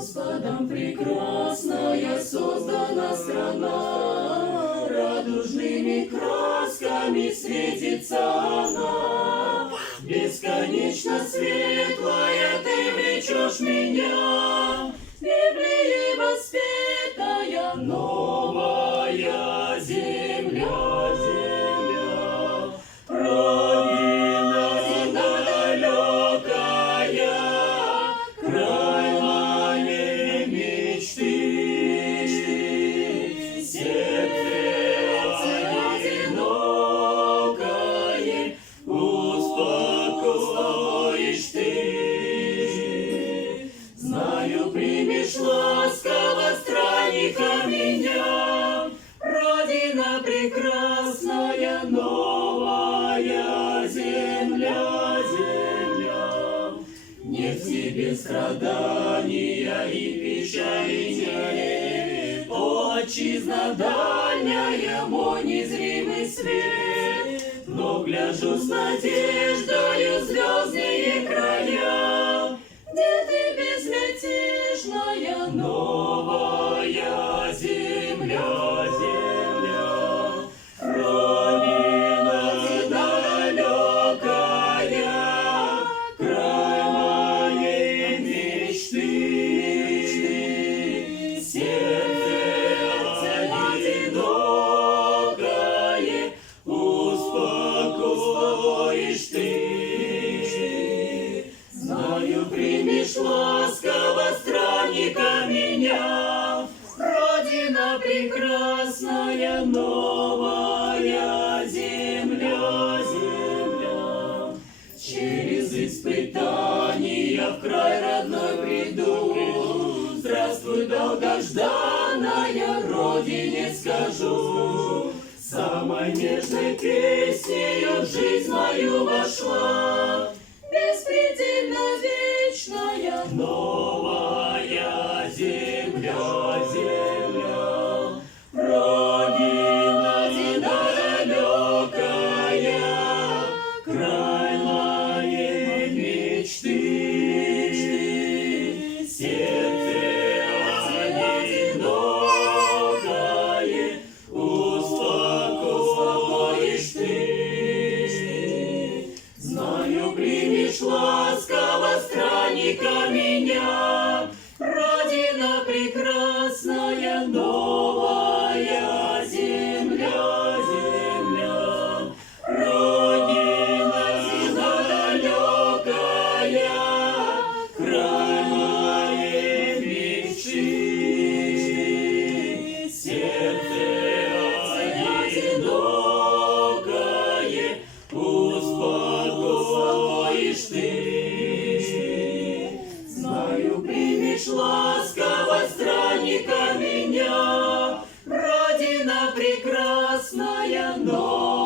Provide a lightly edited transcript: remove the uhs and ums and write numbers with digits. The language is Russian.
Господом прекрасная создана страна, радужными красками светится она. Бесконечно светлая ты влечешь меня, в Библии воспетая новая земля, земля. Родина далекая, край моей мечты, сердце одинокое успокоишь ты. Знаю, примешь ласково странника меня, Родина прекрасная, новая земля, земля. Нет в тебе страдания и печали нет, отчизна дальняя, мой незримый свет. Но гляжу с надеждою звездные края, где ты безмятежная, новая земля, земля. Родина далекая, край моей мечты, сердце одинокое успокоишь ты. Знаю, примешь ласково странника меня, Родина прекрасная, новая земля, земля. Через испытания в край родной приду, здравствуй, долгожданная, Родине скажу. Самой нежной песнею в жизнь мою вошла, беспредельно вечная, новая земля, земля. Родина далекая, край моей мечты, сердце одинокое успокоишь ты. Знаю, примешь ласково странника меня, Родина прекрасная, новая земля, земля. Родина далекая, край моей мечты, сердце одинокое успокоишь ты. Знаю, примешь ласково странника меня, Родина прекрасная, но